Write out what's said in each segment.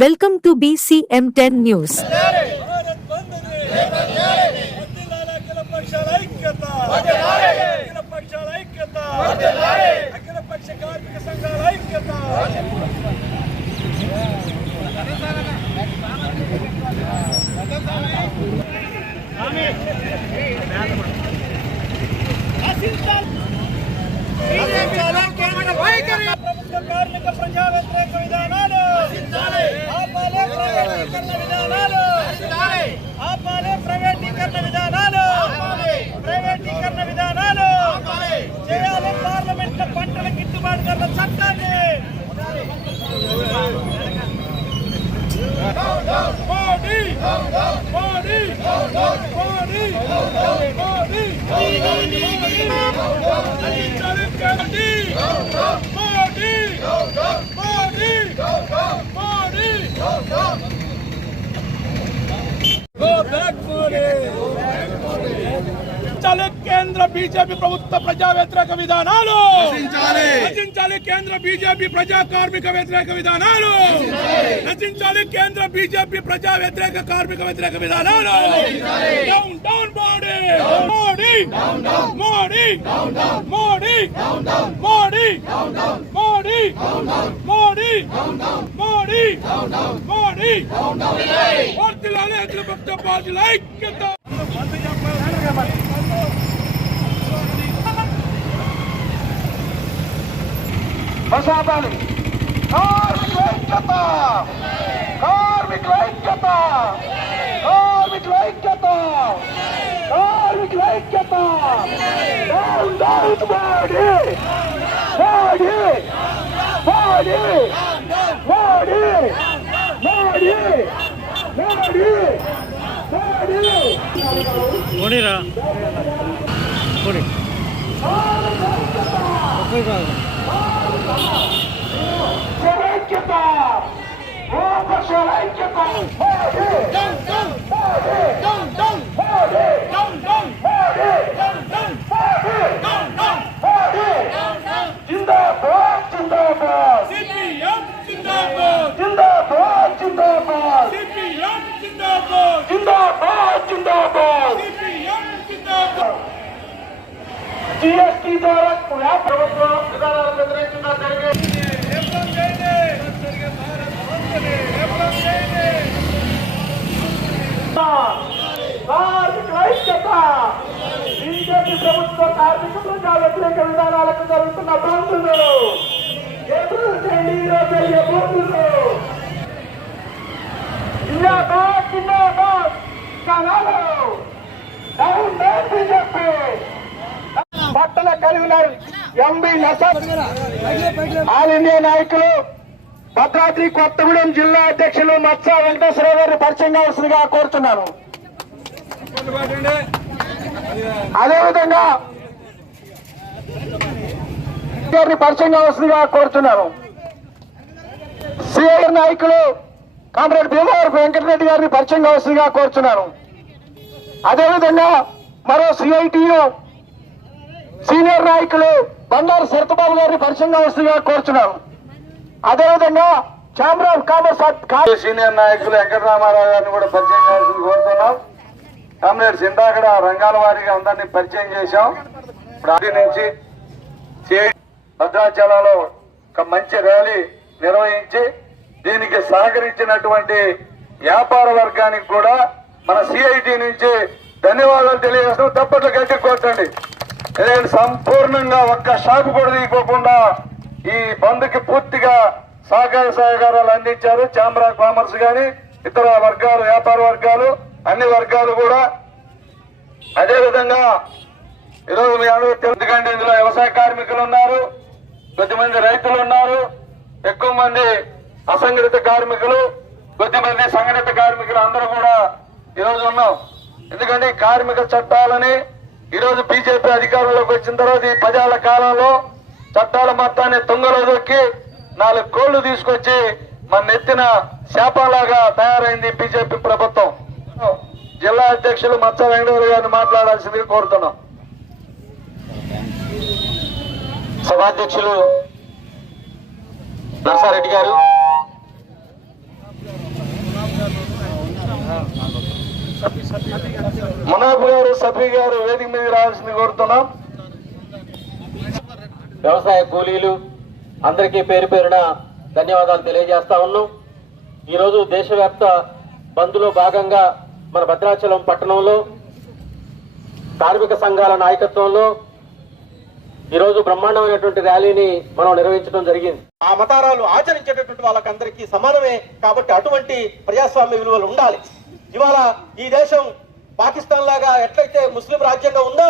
Welcome to BCM ten news కార్మిక ప్రజా వ్యతిరేక విధానం కేంద్ర బీజేపీ ప్రభుత్వ ప్రజా వ్యతిరేక విధానాలు నశించాలి కేంద్ర బీజేపీ ప్రజా కార్మిక వ్యతిరేక విధానాలు. నశించాలి కేంద్ర బీజేపీ ప్రజా వ్యతిరేక కార్మిక వ్యతిరేక విధానాలు. Down down Modi. Modi. Modi. Modi. Modi. Modi. Modi. Modi. Modi. వర్తిల్లాలి అఖిల పార్టీల ఐక్యత బసాపాలి కార్మికుల ఐక్యత! కార్మికుల ఐక్యత! కార్మికుల ఐక్యత! కార్మికుల ఐక్యత! మోడీ మోడీ మోడీ మోడీ మోడీ మోడీ పోనీరా. పోనీ. ఐక్యత ఓ Shall I get on? GST ద్వారా కూడా ప్రభుత్వం వ్యతిరేకంగా జరిగే బీజేపీ ప్రభుత్వ కార్మిక బృందా వ్యతిరేక విధానాలకు జరుగుతున్న బంధులు ఏప్రిల్ చేయండి ఈరోజు అయ్యే బంధులు ఆల్ ఇండియా నాయకులు భద్రాద్రి కొత్తగూడెం జిల్లా అధ్యక్షులు మత్స వెంకటేశ్వర గారిని పరిచయం కావాల్సిందిగా కోరుతున్నాను అదేవిధంగా గారిని పరిచయం కావాల్సిందిగా కోరుతున్నాను సిఐఆర్ నాయకులు కామ్రేడ్ భీమవరపు వెంకటరెడ్డి గారిని పరిచయం కావాల్సిందిగా కోరుతున్నాను అదేవిధంగా మరో సిఐటియు సీనియర్ నాయకులు బండారు సరతబాబు గారిని పరిచయంగా వస్తుందిగా కోరుతున్నాను అదేవిధంగా ఛాంబర్ ఆఫ్ కామర్స్ సీనియర్ నాయకులు వెంకటరామారావు గారిని కూడా పరిచయం చేయాల్సింది కోరుతున్నాం. కామ్రేడ్స్ ఇందాకడ రంగాల వారిగా అందరినీ పరిచయం చేశాం. ఇప్పుడు నుంచి భద్రాచలంలో ఒక మంచి ర్యాలీ నిర్వహించి దీనికి సహకరించినటువంటి వ్యాపార వర్గానికి కూడా మన సిఐటి నుంచి ధన్యవాదాలు తెలియజేస్తాం తప్పట్లు గట్టి కోర్చండి. సంపూర్ణంగా ఒక్క షాపు కూడా తీయకోకుండా ఈ బంద్కి పూర్తిగా సహకార సహకారాలు అందించారు. ఛాంబర్ ఆఫ్ కామర్స్ గాని ఇతర వర్గాలు వ్యాపార వర్గాలు అన్ని వర్గాలు కూడా. అదేవిధంగా ఈరోజు మీ అందరూ ఎందుకంటే ఇందులో వ్యవసాయ కార్మికులు ఉన్నారు కొద్దిమంది రైతులు ఉన్నారు ఎక్కువ మంది అసంఘటిత కార్మికులు కొద్దిమంది సంఘటిత కార్మికులు అందరూ కూడా ఈరోజు ఉన్నాం. ఎందుకంటే కార్మిక చట్టాలని ఈరోజు బీజేపీ అధికారంలోకి వచ్చిన తర్వాత ఈ పదేళ్ళ కాలంలో చట్టాల మొత్తాన్ని తుంగలో దొక్కి నాలుగు కోళ్ళు తీసుకొచ్చి మన నెత్తిన శాపంలాగా తయారైంది బీజేపీ ప్రభుత్వం. జిల్లా అధ్యక్షులు మత్స వెంకటేశ్వర గారిని మాట్లాడాల్సిందిగా కోరుతున్నాం. సభాధ్యక్షులు నర్సారెడ్డి గారు గోపి గారు వేదిక మీద రావాల్సింది కోరుతున్నాం. వ్యవసాయ కూలీలు అందరికీ పేరు పేరున ధన్యవాదాలు తెలియజేస్తా ఉన్నాం. ఈరోజు దేశవ్యాప్త బంద్లో భాగంగా మన భద్రాచలం పట్టణంలో కార్మిక సంఘాల నాయకత్వంలో ఈరోజు బ్రహ్మాండమైనటువంటి ర్యాలీని మనం నిర్వహించడం జరిగింది. ఆ మతారాలు ఆచరించేటటువంటి వాళ్ళకందరికీ సమానమే కాబట్టి అటువంటి ప్రజాస్వామ్య విలువలు ఉండాలి. ఇవాళ ఈ దేశం పాకిస్తాన్ లాగా ఎట్లయితే ముస్లిం రాజ్యంగా ఉందో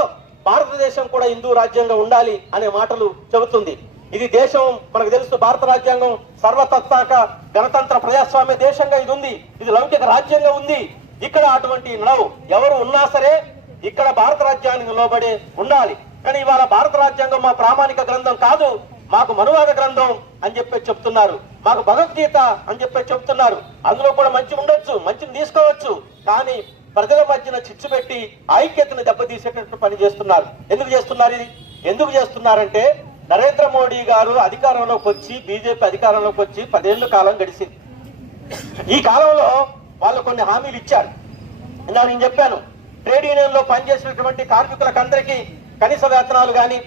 భారతదేశం కూడా హిందూ రాజ్యంగా ఉండాలి అనే మాటలు చెబుతుంది. ఇది దేశం మనకు తెలుసు భారత రాజ్యాంగం సర్వతత్వాక గణతంత్ర ప్రజాస్వామ్య దేశంగా ఇది ఉంది ఇది లౌకిక రాజ్యంగా ఉంది. ఇక్కడ అటువంటి నడవు ఎవరు ఉన్నా సరే ఇక్కడ భారత రాజ్యానికి లోబడి ఉండాలి. కానీ ఇవాళ భారత రాజ్యాంగం మా ప్రామాణిక గ్రంథం కాదు మాకు మనువాద గ్రంథం అని చెప్పి చెప్తున్నారు. మాకు భగవద్గీత అని చెప్పి చెప్తున్నారు. అందులో కూడా మంచి ఉండొచ్చు మంచిని తీసుకోవచ్చు. కానీ ప్రజల మధ్యన చిచ్చు పెట్టి ఐక్యతను దెబ్బతీసేటట్టు పని చేస్తున్నారు. ఎందుకు చేస్తున్నారు ఇది? ఎందుకు చేస్తున్నారంటే నరేంద్ర మోడీ గారు అధికారంలోకి వచ్చి బీజేపీ అధికారంలోకి వచ్చి పదేళ్ళు కాలం గడిచింది. ఈ కాలంలో వాళ్ళు కొన్ని హామీలు ఇచ్చారు. ఇందాక నేను చెప్పాను ట్రేడ్ యూనియన్లో పనిచేసినటువంటి కార్మికులకు అందరికీ కనీస వేతనాలు కానీ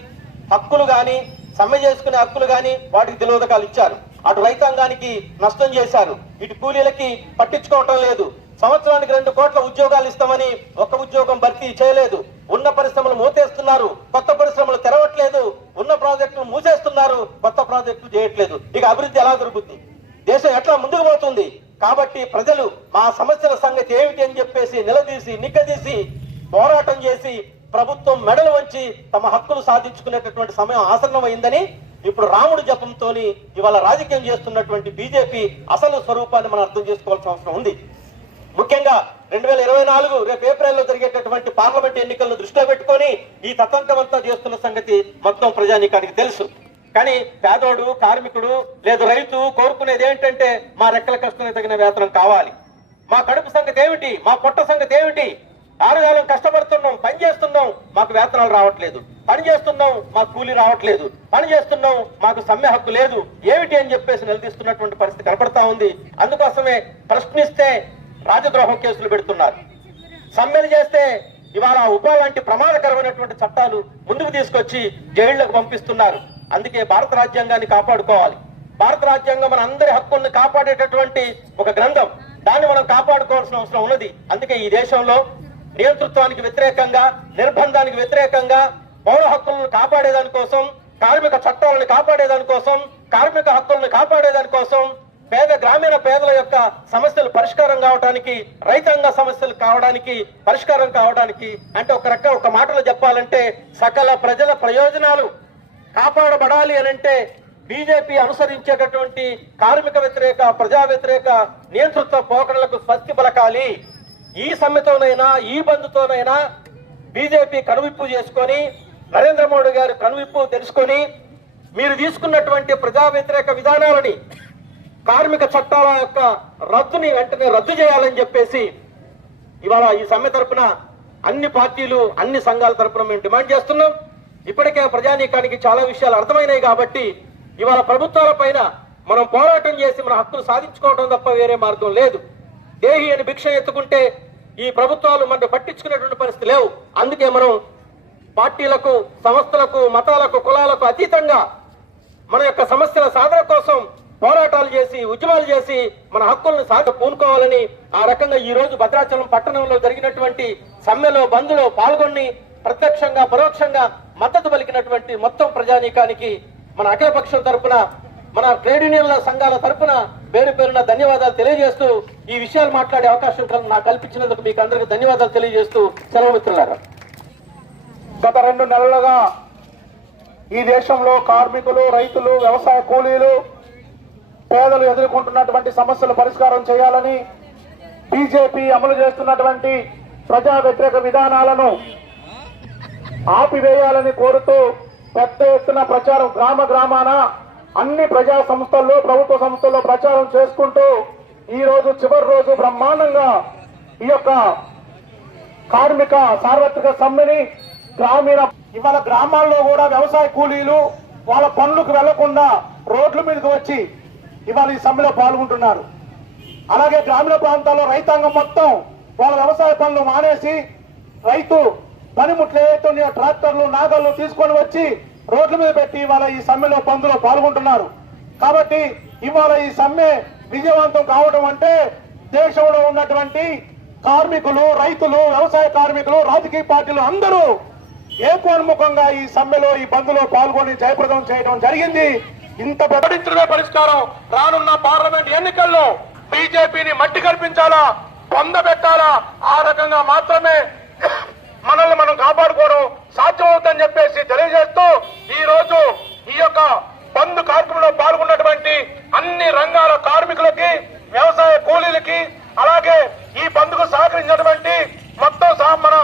హక్కులు కానీ సమ్మె చేసుకునే హక్కులు కానీ వాటికి దినోదకాలు ఇచ్చారు. అటు రైతాంగానికి నష్టం చేశారు. ఇటు కూలీలకి పట్టించుకోవటం లేదు. సంవత్సరానికి రెండు కోట్ల ఉద్యోగాలు ఇస్తామని ఒక్క ఉద్యోగం భర్తీ చేయలేదు. ఉన్న పరిశ్రమలు మూతేస్తున్నారు. కొత్త పరిశ్రమలు తెరవట్లేదు. ఉన్న ప్రాజెక్టులు మూసేస్తున్నారు. కొత్త ప్రాజెక్టులు చేయట్లేదు. ఇక అభివృద్ధి ఎలా దొరుకుతుంది దేశం ఎట్లా ముందుకు పోతుంది? కాబట్టి ప్రజలు మా సమస్యల సంగతి ఏమిటి అని చెప్పేసి నిలదీసి నిగ్గదీసి పోరాటం చేసి ప్రభుత్వం మెడలు వంచి తమ హక్కులు సాధించుకునేటటువంటి సమయం ఆసన్నమైందని ఇప్పుడు రాముడు జపంతోని ఇవాళ రాజకీయం చేస్తున్నటువంటి బీజేపీ అసలు స్వరూపాన్ని మనం అర్థం చేసుకోవాల్సిన అవసరం ఉంది. ముఖ్యంగా రెండు వేల ఇరవై నాలుగు రేపు ఏప్రిల్లో జరిగేటటువంటి పార్లమెంట్ ఎన్నికలను దృష్టిలో పెట్టుకొని ఈ తతంకమంతా చేస్తున్న సంగతి మొత్తం ప్రజానీకానికి తెలుసు. కానీ పేదోడు కార్మికుడు లేదు రైతు కోరుకునేది ఏంటంటే మా రెక్కల కష్టమే తగిన వేతనం కావాలి. మా కడుపు సంగతి ఏమిటి? మా పొట్ట సంగతి ఏమిటి? ఆరుగాలం కష్టపడుతున్నాం పని చేస్తున్నాం మాకు వేతనాలు రావట్లేదు. పని చేస్తున్నాం మాకు కూలీ రావట్లేదు. పని చేస్తున్నాం మాకు సమ్మె హక్కు లేదు. ఏమిటి అని చెప్పేసి నిలదీస్తున్నటువంటి పరిస్థితి కనపడతా ఉంది. అందుకోసమే ప్రశ్నిస్తే రాజద్రోహం కేసులు పెడుతున్నారు. సమ్మెలు చేస్తే ఇవాళ ఉపా లాంటి ప్రమాదకరమైనటువంటి చట్టాలు ముందుకు తీసుకొచ్చి జైళ్ళకు పంపిస్తున్నారు. అందుకే భారత రాజ్యాంగాన్ని కాపాడుకోవాలి. భారత రాజ్యాంగం మన అందరి హక్కుల్ని కాపాడేటటువంటి ఒక గ్రంథం. దాన్ని మనం కాపాడుకోవాల్సిన అవసరం ఉన్నది. అందుకే ఈ దేశంలో నియంతృత్వానికి వ్యతిరేకంగా నిర్బంధానికి వ్యతిరేకంగా పౌర హక్కులను కాపాడేదాని కోసం కార్మిక చట్టాలను కాపాడేదాని కోసం కార్మిక హక్కులను కాపాడేదాని కోసం పేద గ్రామీణ పేదల యొక్క సమస్యలు పరిష్కారం కావడానికి రైతాంగ సమస్యలు కావడానికి పరిష్కారం కావడానికి అంటే ఒక రక ఒక మాటలో చెప్పాలంటే సకల ప్రజల ప్రయోజనాలు కాపాడబడాలి అని అంటే బీజేపీ అనుసరించేటటువంటి కార్మిక వ్యతిరేక ప్రజా వ్యతిరేక నియంతృత్వ పోకడలకు స్వస్తి పలకాలి. ఈ సమ్మెతోనైనా ఈ బంధుతోనైనా బీజేపీ కనువిప్పు చేసుకొని నరేంద్ర మోడీ గారు కనువిప్పు తెలుసుకొని మీరు తీసుకున్నటువంటి ప్రజా వ్యతిరేక విధానాలని కార్మిక చట్టాల యొక్క రద్దుని వెంటనే రద్దు చేయాలని చెప్పేసి ఇవాళ ఈ సమ్మె తరపున అన్ని పార్టీలు అన్ని సంఘాల తరపున మేము డిమాండ్ చేస్తున్నాం. ఇప్పటికే ప్రజానీకానికి చాలా విషయాలు అర్థమైనాయి కాబట్టి ఇవాళ ప్రభుత్వాల పైన మనం పోరాటం చేసి మన హక్కులు సాధించుకోవడం తప్ప వేరే మార్గం లేదు. దేహి అని భిక్ష ఎత్తుకుంటే ఈ ప్రభుత్వాలు మన పట్టించుకునేటువంటి పరిస్థితి లేవు. అందుకే మనం పార్టీలకు సంస్థలకు మతాలకు కులాలకు అతీతంగా మన యొక్క సమస్యల సాధన కోసం పోరాటాలు చేసి ఉద్యమాలు చేసి మన హక్కులను సాధ పూనుకోవాలని ఆ రకంగా ఈ రోజు భద్రాచలం పట్టణంలో జరిగినటువంటి సమ్మెలో బంద్లో పాల్గొని ప్రత్యక్షంగా పరోక్షంగా మద్దతు పలికినటువంటి మొత్తం ప్రజానీకానికి మన అఖిలపక్షం తరఫున మన ట్రేడ్ యూనియన్ల సంఘాల తరఫున పేరు పేరున ధన్యవాదాలు తెలియజేస్తూ ఈ విషయాలు మాట్లాడే అవకాశం నాకు కల్పించినందుకు మీకు అందరికీ ధన్యవాదాలు తెలియజేస్తూ సెలవు మిత్రులారా. గత రెండు నెలలుగా ఈ దేశంలో కార్మికులు రైతులు వ్యవసాయ కూలీలు పేదలు ఎదుర్కొంటున్నటువంటి సమస్యలు పరిష్కారం చేయాలని బీజేపీ అమలు చేస్తున్నటువంటి ప్రజా వ్యతిరేక విధానాలను ఆపివేయాలని కోరుతూ పెద్ద ఎత్తున ప్రచారం గ్రామ గ్రామాన అన్ని ప్రజా సంస్థల్లో ప్రభుత్వ సంస్థల్లో ప్రచారం చేసుకుంటూ ఈ రోజు చివరి రోజు బ్రహ్మాండంగా ఈ యొక్క కార్మిక సార్వత్రిక సమ్మెని గ్రామీణ ఇవాళ గ్రామాల్లో కూడా వ్యవసాయ కూలీలు వాళ్ళ పనులకు వెళ్ళకుండా రోడ్ల మీదకి వచ్చి ఇవాళ ఈ సమ్మెలో పాల్గొంటున్నారు. అలాగే గ్రామీణ ప్రాంతాల్లో రైతాంగం మొత్తం వాళ్ళ వ్యవసాయ పనులు మానేసి రైతు పనిముట్లు ఏవైతే ట్రాక్టర్లు నాగళ్ళు తీసుకొని వచ్చి రోడ్ల మీద పెట్టి ఇవాళ ఈ సమ్మెలో పందులో పాల్గొంటున్నారు. కాబట్టి ఇవాళ ఈ సమ్మె విజయవంతం కావడం అంటే దేశంలో ఉన్నటువంటి కార్మికులు రైతులు వ్యవసాయ కార్మికులు రాజకీయ పార్టీలు అందరూ ఏకోన్ముఖంగా ఈ సమ్మెలో ఈ బంద్లో పాల్గొని జయప్రదం చేయడం జరిగింది. ఇంత ప్రకటించడమే పరిష్కారం రానున్న పార్లమెంట్ ఎన్నికల్లో బీజేపీని మట్టి కల్పించాలా పొందబెట్టాలా ఆ రకంగా మాత్రమే మనల్ని మనం కాపాడుకోవడం సాధ్యమవుతుందని చెప్పేసి తెలియజేస్తూ ఈ రోజు ఈ యొక్క బంద్ కార్యక్రమంలో పాల్గొన్నటువంటి అన్ని రంగాల కార్మికులకి వ్యవసాయ కూలీలకి అలాగే ఈ బంద్కు సహకరించినటువంటి మొత్తం సహా మన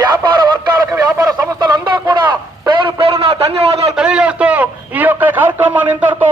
వ్యాపార వర్గాలకు వ్యాపార సంస్థలందరూ కూడా పేరు పేరున ధన్యవాదాలు తెలియజేస్తూ ఈ యొక్క కార్యక్రమాన్ని ఇంతటితో